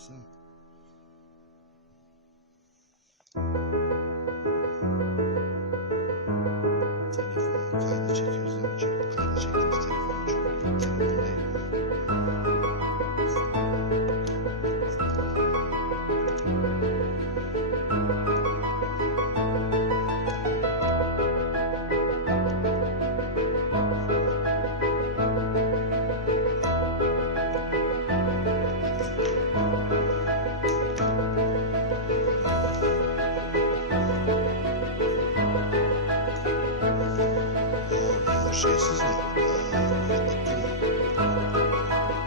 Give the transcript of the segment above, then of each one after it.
Baksana. Telefonla kaydı çekiyoruz değil mi? Kaydı çektiğimiz telefonu çok iyi. Telefon değil. Şeysiz mi?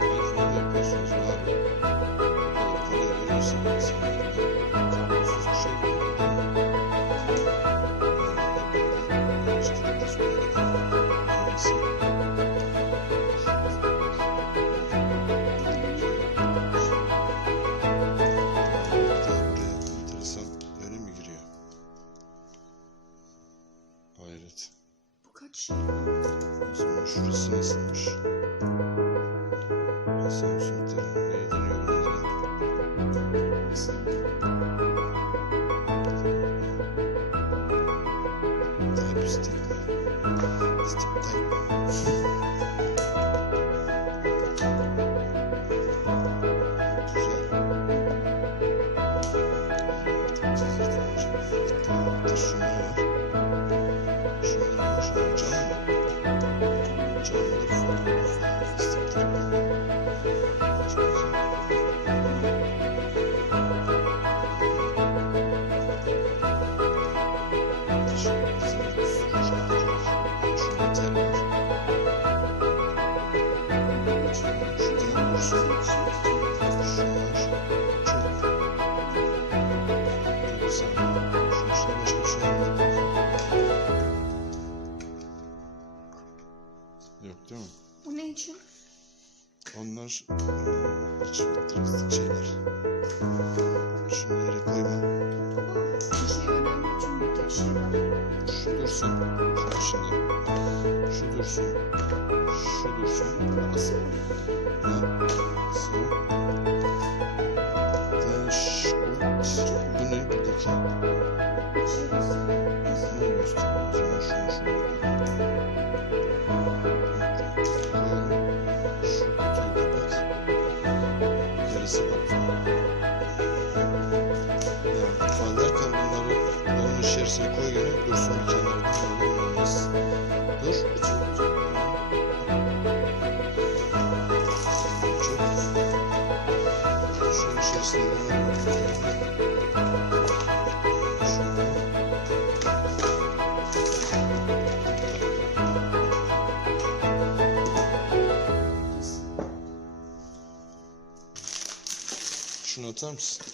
iPhone'da yapıyorsunuz abi. Parayı veriyorsun insanlara. Kablosuz bir şey geliyor değil mi? İşte hangisi? Buraya enteresan öyle mi giriyor? Hayret. Kaç şey? O zaman şurası nasılmış? Samsung telefonu neyi deniyor bunlara? Type stick mi? Stick type. Güzel. Şunlar var. Şunlar var. Şunlar cam mı? Camları falan istekleri var. Çok güzel. Şurada bir sürü camlar var. Şurada tel var. Şurada olursun. Şunlar çöp. Çok güzel. Şunun içinde başka bir şey var mı? Yok değil mi? Bu ne için? Onlar hiç drastik şeyler. Şunu yere koyma. Bir şey önemli çünkü tek şey var. Şu dursun. Şimdi. Şu dursun. Şu dursun. Nasıl? Ha? Sağ. Bu ne buradaki? Bir şey gösteriyor. Bunu gösteriyor. O zaman şunu şöyle koyalım. Şu kutuyu kapat. Gerisi kapat. Yani kapat derken bunları onun içerisine koy gene dursun bir kenarda. Olur mu olmaz. Dur. Şunun içerisinde ne var? Şunu atar mısın?